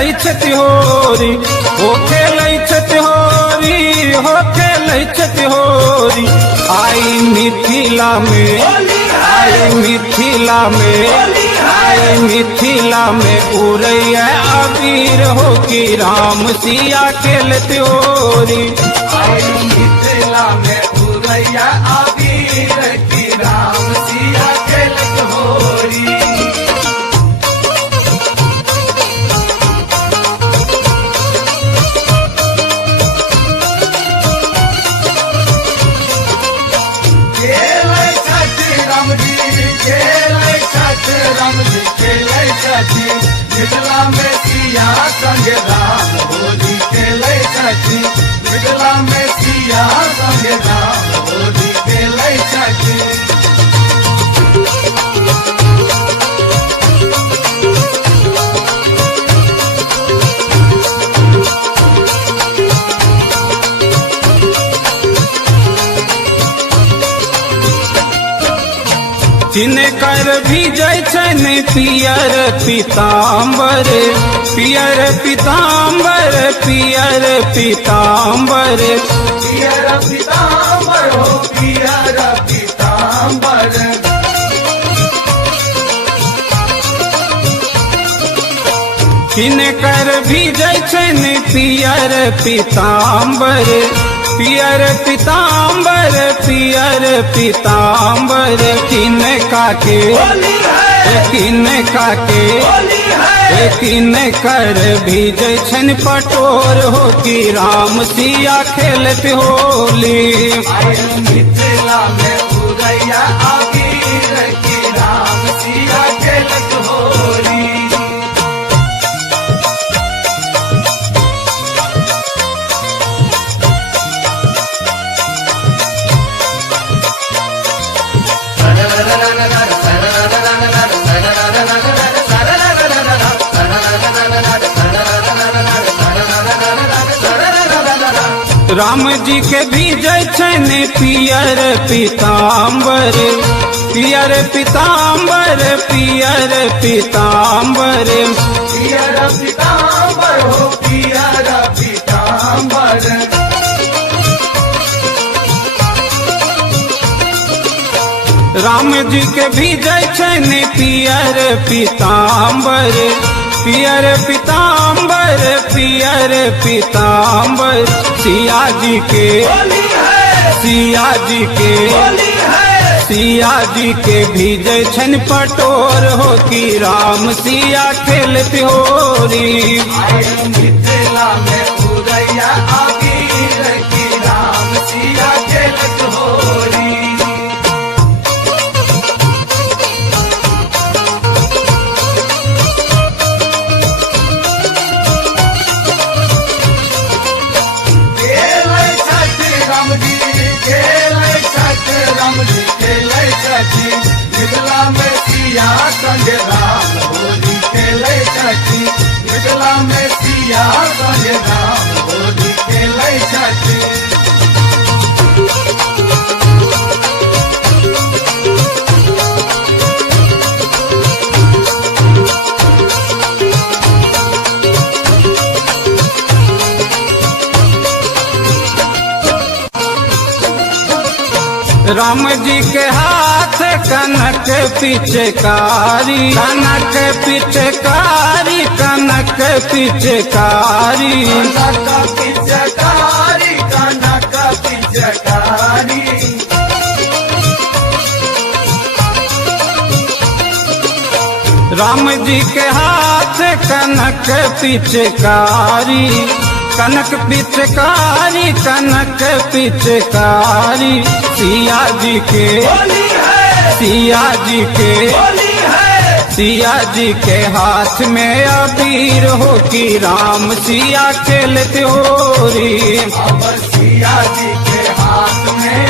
खेलै छथि होरी, हो खेलै छथि होरी, हो खेलै छथि होरी। आई मिथिला में, आई मिथिला में, आई मिथिला में उड़ैया अबीर हो कि राम सिया खेलत होरी। आई मिथिला में उड़ैया अबीर की राम सिया खेलत होरी। राम जी खेलै छथि मिथिला में सिया संग राम होली खेलै छथि मिथिला में सिया संग राम होली खेलै छथि। जिनकर भीजै छन पियर पीताम्बर, पियर पीताम्बर, पियर पीताम्बर। पियर पीताम्बर हो पियर पीताम्बर। जिनकर भीजै छन पियर पीताम्बर, पियर पीताम्बर, पियर पीताम्बर। किनका के, किनका के, किनकर भीजै छन पटोर हो कि राम सिया खेलत होली। आई मिथिला में उड़ैया अबीर की राम सिया खेलत होली। राम जी के भीजै छन पियर पीताम्बर, पियर पीताम्बर, पियर पीताम्बर। पियर पीताम्बर हो पियर पीताम्बर। राम जी के भीजै छन पियर पीताम्बर, पियर पीताम्बर, पियर पीताम्बर। सिया जी के, सिया जी के, सिया जी के भीजै छन पटोर हो कि राम सिया खेलत होरी। आई मिथिला में उड़ैया अबीर की राम सिया खेलत होरी। राम जी खेलै छथि मिथिला में सिया संग राम होली खेलै छथि मिथिला में सिया संग राम होली खेलै छथि। राम जी के हाथ कनक पिचकारी, कनक पिचकारी, कनक पिचकारी। कनक पिचकारी, कनक पिचकारी। राम जी के हाथ कनक पिचकारी, कनक पिचकारी, कनक पिचकारी। सिया जी के, सिया जी के, सिया जी के हाथ में अबीर हो कि राम सिया खेलत होरी। सिया जी के हाथ में